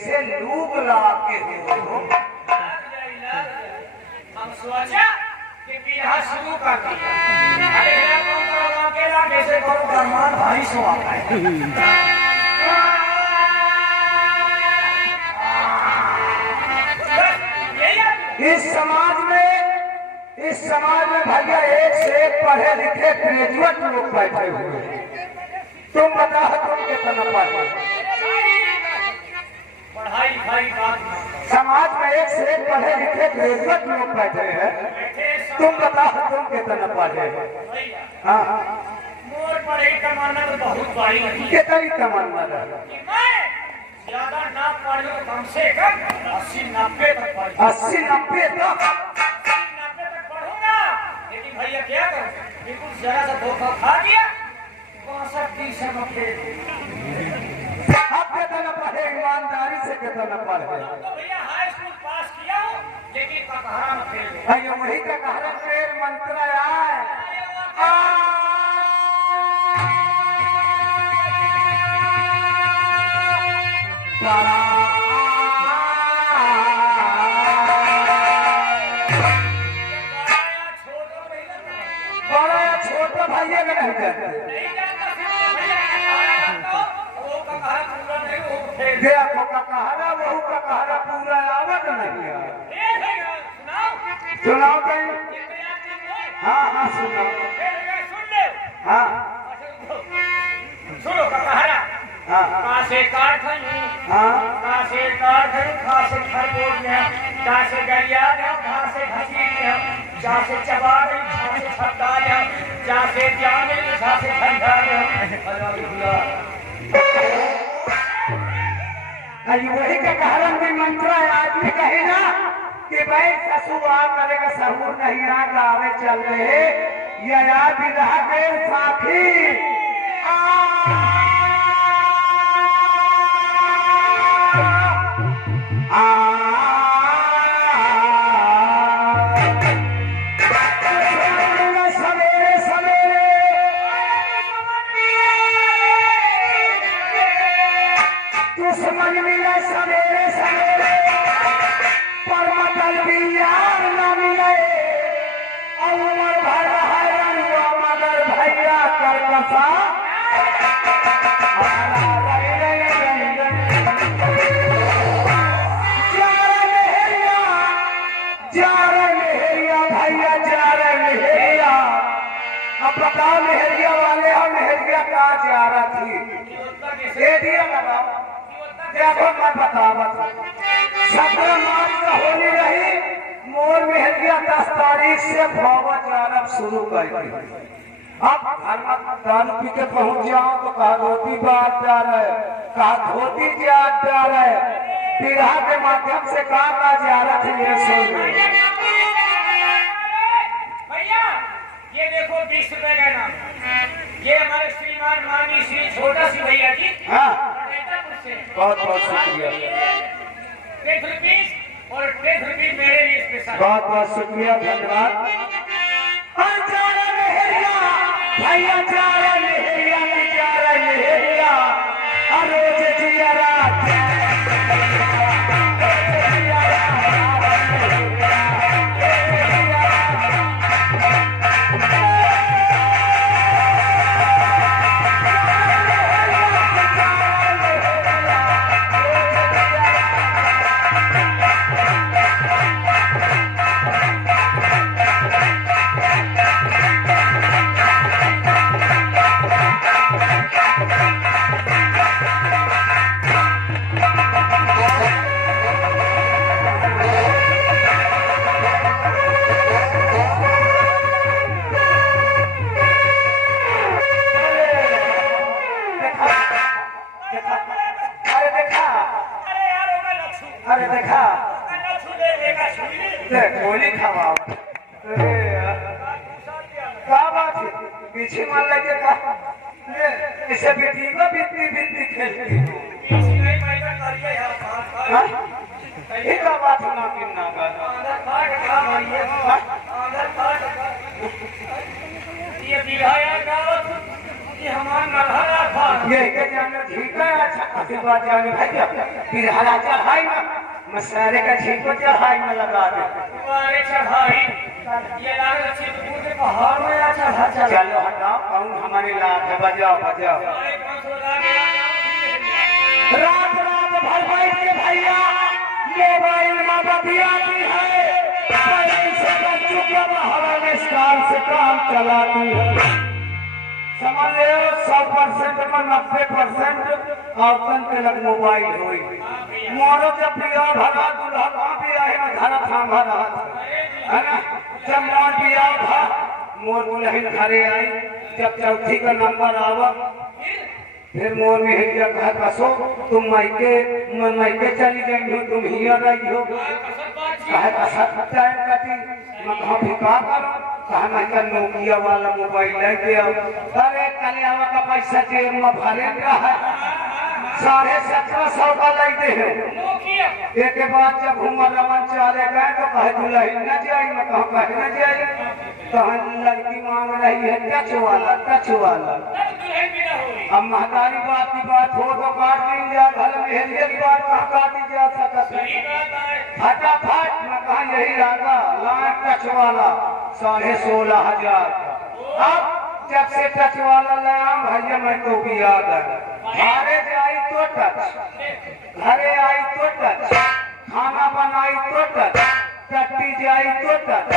जैसे लूग ला के हो। हम सोचा कि बियाह शुरू कर दिया। अरे ये कौन करो अकेला कैसे करो फरमान भाई सो आता है। इस समाज में भैया एक से एक पढ़े लिखे ग्रेजुएट लोग बैठे हुए हैं। तुम बताओ तुम कितना पढ़े? पढ़ाई लिखाई बात समाज में एक से एक पढ़े लिखे ग्रेजुएट लोग बैठे हैं। तुम बताओ तुम कितना पढ़े? हाँ मोर पढ़े तमन्ना तो बहुत बड़ी नहीं। कितनी तमन्ना है? ज्यादा ना पढ़ लो कम से कम 80-90 तक पढ़। 80-90 तक लेकिन भैया क्या करूं, बिल्कुल जरा सा धोखा खा दिया 62 में फेल। अब कितना पढ़े? ईमानदारी से कितना पढ़े? तो भैया हाई स्कूल पास किया हूं लेकिन ककहरा में फेल। अयो वही ककहरा फेल मंत्र आए। भैया का नहीं जानते। देखो ककहरा वहू ककहरा पूरा आवत नहीं है। सुनाओ कहीं। हाँ हाँ सुनाओ। हाँ सुनो ककहरा। हाँ कासे काठन हाँ कासे काठन कासे खरगोश में कासे गरिया में कासे घसी में जासे चबा में जासे छपदा में जासे जाने जासे ठंडा में अरे भैया अरे वही ककहरा में मंत्र आदमी कहे ना कि भाई ससुआ करेगा सहूर नहीं आ गावे चल रहे या याद विदा के साथी। बताओ मेहरिया वाले हम मेहरिया कहाँ जा रहा थी? देखो मैं बतावा 17 मार्च का होली रही। मोर मेहरिया 10 तारीख से भौवत जानब शुरू कर दी। अब घर में दारू पी के पहुंच जाओ तो कहा धोती बात जा रहे, कहा धोती जात जा रहे। विवाह के माध्यम से कहा जा रहा थी ये सुन। ये देखो 20 रुपए का नाम। ये हमारे श्रीमान मानी श्री छोटा सी भैया जी। हाँ बहुत बहुत शुक्रिया। 10 रुपीस और 10 रुपीस मेरे लिए स्पेशल। बहुत बहुत शुक्रिया धन्यवाद। भैया जा रहे रोज जिया रात गोली खावा क्या बात है? पीछे मान लगे का इसे बीती बीती खेलती ये का बात ना किन्ना का ये बिहाया गावत ये हमारा नरहरा था। ये के जाने ठीक है अच्छा खासी बात जाने भैया फिर हरा चढ़ाई में मसाले का छीको चढ़ाई में लगा दे तुम्हारे चढ़ाई ये लागे चित्रकूट के पहाड़ में आ चढ़ा चढ़ा। चलो हटाओ कौन हमारी लाख है बजाओ बजाओ तुम्हारे 500 लागे आ जाओ। रात रात भर बैठ के भैया मोबाइल में बतियाती है पहले से बच्चों के हवा में स्टार से काम चलाती है समझ ले 100% में 90% औरतन के लग मोबाइल हुई मोरो जब पिया भरा दूल्हा कहाँ भी आए मैं घर थामा रहा था है ना जब मोर पिया था मोर दुल्हन घरे आई जब चौथी का नंबर आवा फिर मोर में हिंजा कहा कसो तुम मायके चली गई हो तुम ही रही हो कहे कसा टाइम कटी मैं कहा भिका करो कहा मैं का नोकिया वाला मोबाइल लेके आओ अरे कलियावा का पैसा जेब में भरे रहा 1750 का लगते हैं एक के बाद जब घूमर रमन चले गए तो कहे दुल्हन न जाई मैं कहा कहे न जाई कहा लड़की मांग रही है टच वाला अब महतारी बात की बात हो तो काट दी जा घर में हेलिया की बात कहाँ काटी जा सकती फटाफट मैं कहा यही रागा लाइन टच वाला 16,500 अब जब से टच वाला लाया भैया मैं तो भी याद है घरे आई तो टच घरे आई तो टच खाना बनाई तो टच टट्टी जाई तो टच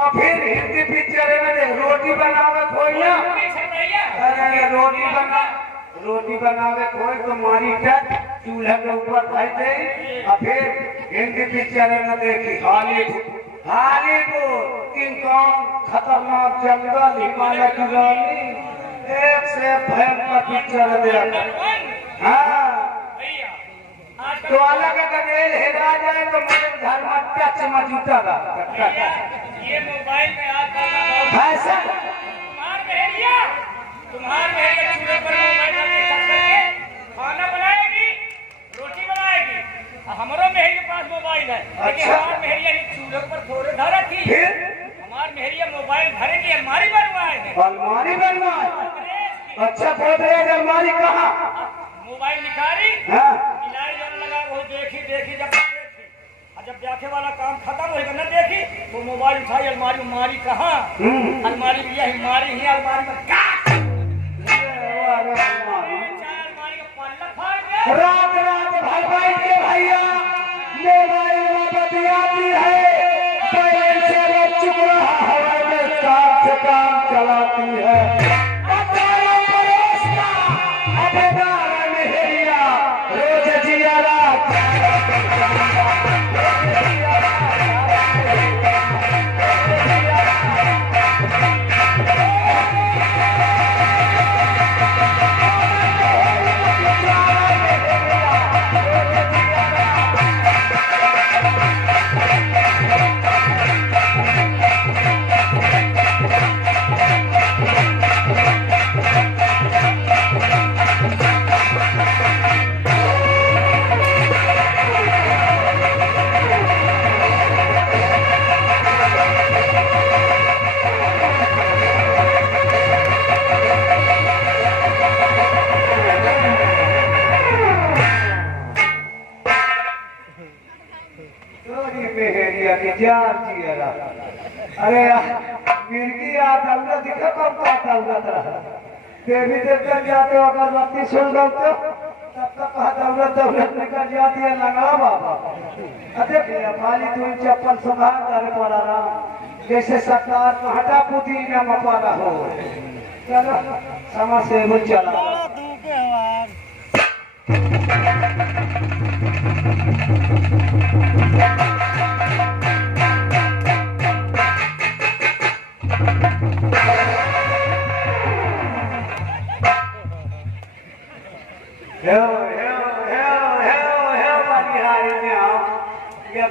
और फिर हिंदी पिक्चर में रोटी बनावे कोई ना अरे रोटी बनावे कोई तो मारी टच चूल्हा के ऊपर रख दे और फिर हिंदी पिक्चर में देखी हॉलीवुड किंग कॉन्ग खतरनाक जंगल हिमालय की रानी एक से भयंकर पिक्चर देखा हाँ तो अलग गदेल हेरा जाए तो मेरे घर में टच में जूता ये मोबाइल में आता है फैशन तुम्हारे चूल्हे पर मोबाइल में खाना बनाएगी रोटी बनाएगी हमारे मेहर के पास मोबाइल है लेकिन हमारे मेहरिया चूल्हे पर थोड़े धर रखी हमारे मेहरिया मोबाइल भरे की अलमारी बनवाए अच्छा गोदरेज अलमारी कहाँ मोबाइल निकाली इलाज लगा वो देखी जब देखे वाला काम खत्म होगा न देखी वो मोबाइल उठाई अलमारी कहाँ अलमारी भी यही अलमारी में रात भर बैठ के भैया मोबाइल में बतियाती है पहले से चुप रहा हवा में काम से काम चलाती है रोज जिया रात अरे मिर्गी आता दिखा कब आता देवी देवता जाते हो अगर बत्ती सुन गए तो तब तक कहा दौलत निकल जाती है लगा बाबा देखिए खाली तुम चप्पल सुखा घर पर आराम जैसे सरकार को हटा पुती न मपाना हो चलो समाज से वो चला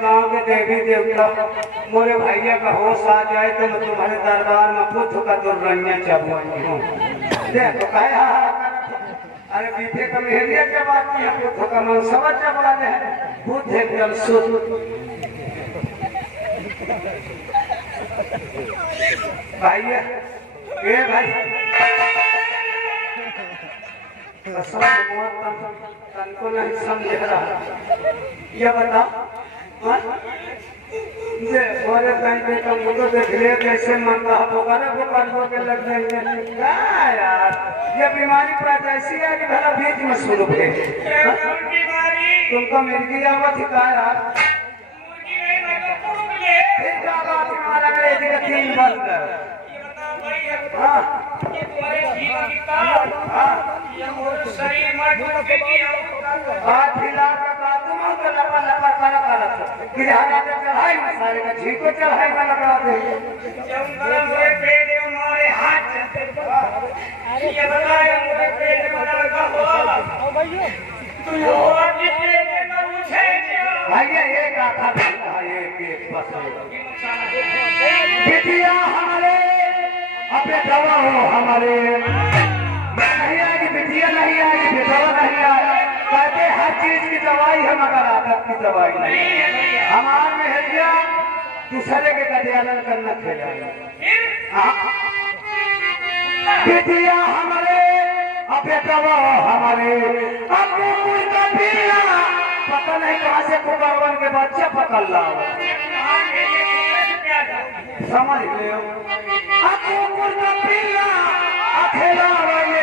गाँव के देवी देवता मोरे भैया का होश आ जाए तो मैं तुम्हारे दरबार में पुत्र का दुर्रण्य चबुआई हूँ देखो कहे अरे बीते का मेहरिया चबाती है पुत्र का मन समझ चबा है बुद्ध एकदम शुद्ध भैया भाई कसम तनको नहीं समझ रहा। ये बता ये बोले तंके का मुझे देख ले कैसे मन रहा तो करे वो करने के लग जाएंगे क्या यार। ये बीमारी पैदा ऐसी है कि भला बीच में शुरू है। तुमको मिर्गी आवत ही का यार फिर क्या बात हमारा अंग्रेजी का 3 बंद कर। हाँ हाथ हिला का तुम तो लपा लपा करा करत कि हाथ पे चढ़ाई मसाले का झीको चढ़ाई में लगा दे मेरे पेट में मारे हाथ ये बताया मेरे पेट में लगा हो भैया तू और कितने में मुझे भैया एक आखा है एक बस बिटिया हमारे अपने दवा हो हमारे नहीं आएगी बिटिया नहीं आएगी बेदवा नहीं आएगी कहते हर चीज की दवाई है मगर आदत की दवाई नहीं। हमारे में हरिया दूसरे के कल्याण करना खेला बिटिया हमारे अपने दवा हो हमारे अब कोई कभी पता नहीं कहाँ से कुकरवन के बच्चे पकड़ लाओ समझ ले अकेला ये